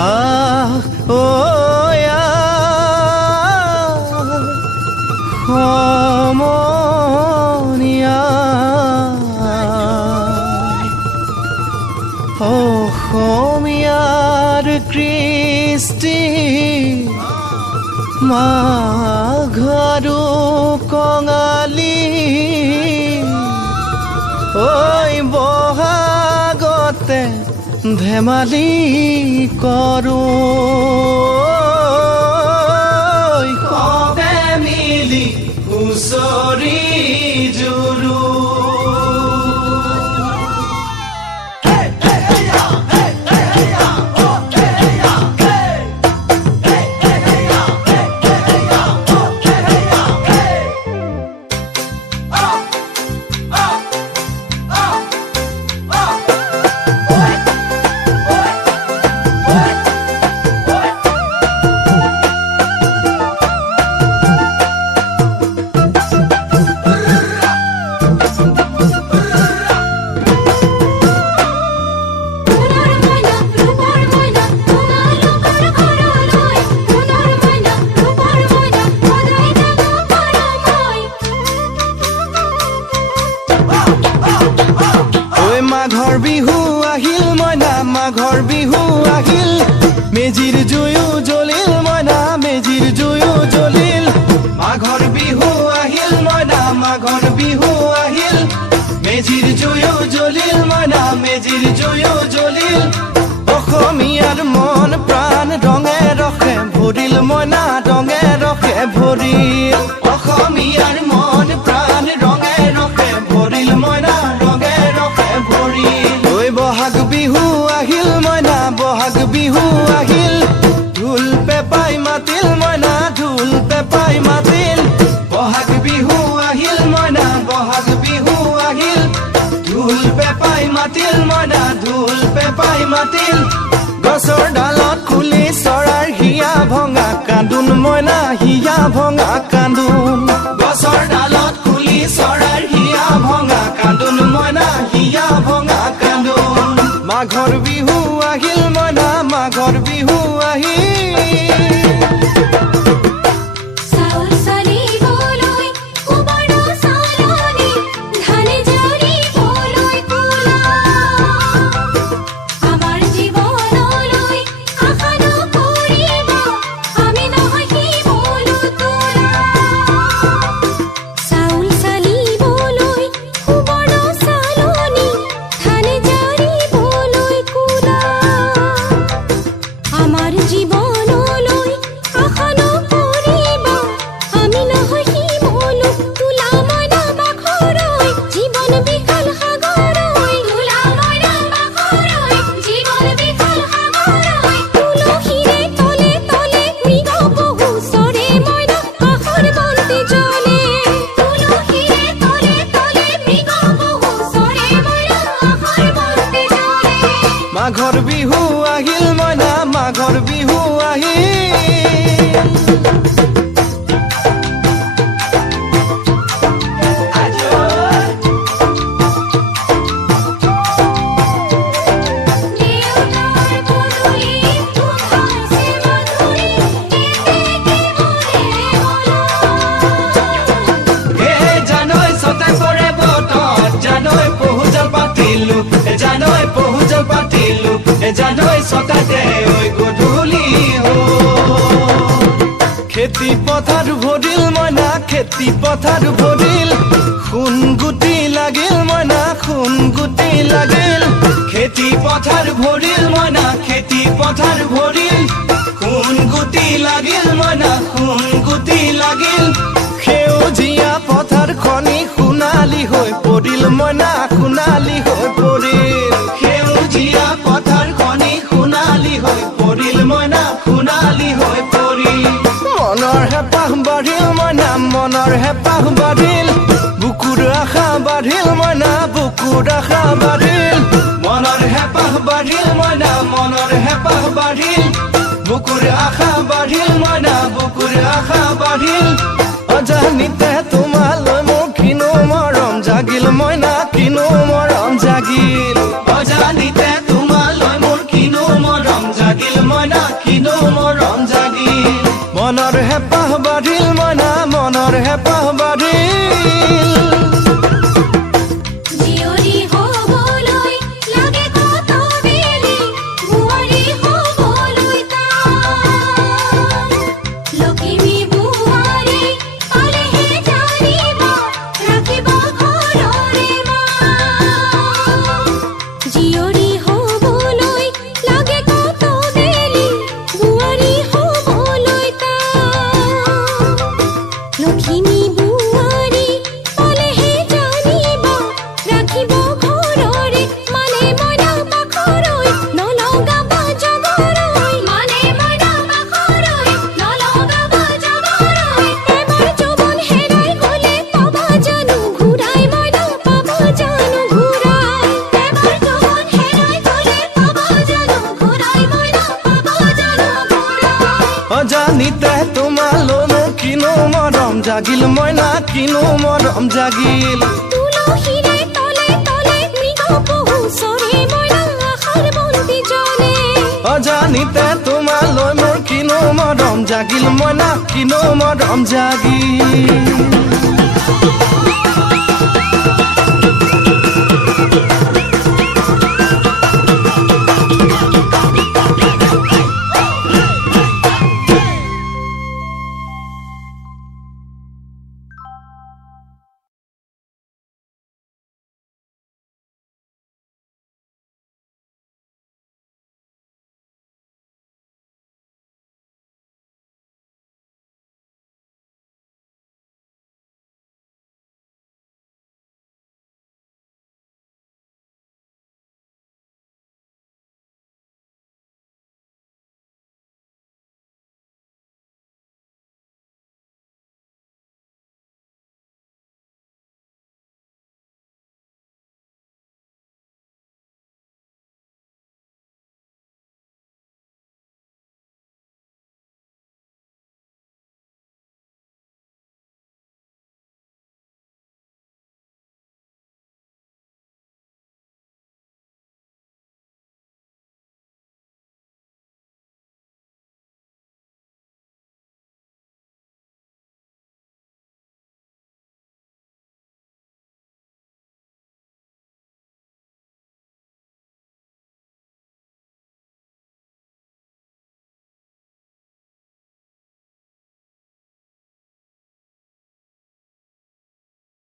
আহ ও সমনীয়া অসমীয়াৰ কৃষ্টি মাঘৰো কঙালী ঐ বহাগতে ধেমালি কৰোঁ কবে মিলি হুঁচৰি জুৰো মাঘৰ বিহু আহিল মইনা মাঘৰ বিহু আহিল মেজিৰ জুয়ো জ্বলিল মইনা মেজিৰ জুয়ো জ্বলিল মাঘৰ বিহু আহিল মইনা মাঘৰ বিহু আহিল মেজিৰ জুয়ো জ্বলিল মইনা মেজিৰ জুয়ো জ্বলিল অসমীয়াৰ মন প্ৰাণ ৰঙে ৰসে ভৰিল মইনা ৰঙে ৰসে ভৰিল অসমীয়াৰ মন প্ৰাণ ৰঙে ৰসে ভৰিল মইনা ৰঙে ৰসে ভৰিল ঐ বহাগ বিহু আহিল মইনা বহাগ বিহু আহিল ঢোল পেপাই মাতিল মইনা ঢোল পেপাই মাতিল বহাগ বিহু আহিল মইনা বহাগ বিহু আহিল ঢোল পেপাই মাতিল মইনা ঢোল পেপাই মাতিল গছৰ ডালত খুলি চৰাৰ হিয়া ভঙা কান্দোন মইনা হিয়া ভঙা কান্দোন গছৰ ডালত খুলি চৰাৰ হিয়া ভঙা কান্দোন মইনা হিয়া ভঙা কান্দোন মাঘৰ বিহু আহিল মইনা মাঘৰ বিহু আহিল মাঘৰ বিহু আহিল মইনা মাঘৰ বিহু জানৈ পহুজল পাতিলো জানৈ সতাতে ঐ গধূলি খেতি পথাৰ ভৰিল মইনা খেতি পথাৰ ভৰিল খুন গুটি লাগিল মইনা খুন গুটি লাগিল খেতি পথাৰ ভৰিল মইনা খেতি পথাৰ ভৰিল খুন গুটি লাগিল মইনা খুন গুটি লাগিল সেউজীয়া পথাৰ খনি সোণালী হৈ পৰিল মইনা সোণালী হৈ পৰিল সেউজীয়া পথাৰ খনি সোণালী হৈ পৰিল মইনা সোণালী হৈ পৰিল মনৰ হেঁপাহ বাঢ়িল মইনা মনৰ হেঁপাহ বাঢ়িল বুকুৰ আশা বাঢ়িল মইনা বুকুৰ আশা বাঢ়িল মনৰ হেঁপাহ বাঢ়িল মইনা মনৰ হেঁপাহ বাঢ়িল বুকুৰ আশা বাঢ়িল মইনা বুকুৰ আশা বাঢ়িল অজানিতে তোমালৈ মোৰ কিনো মৰম জাগিল মইনা কিনো মৰম জাগিল অজানিতে তোমালৈ মোৰ কিনো মৰম জাগিল মইনা জাগিল মইনা কিনো মৰম জাগিল তুলসীৰে তলে তলে মৃগ পহু চৰে মইনা আশাৰ বন্তি জ্বলে অজানিতে তোমালৈ মোৰ কিনো মৰম জাগিল মইনা কিনো মৰম জাগিল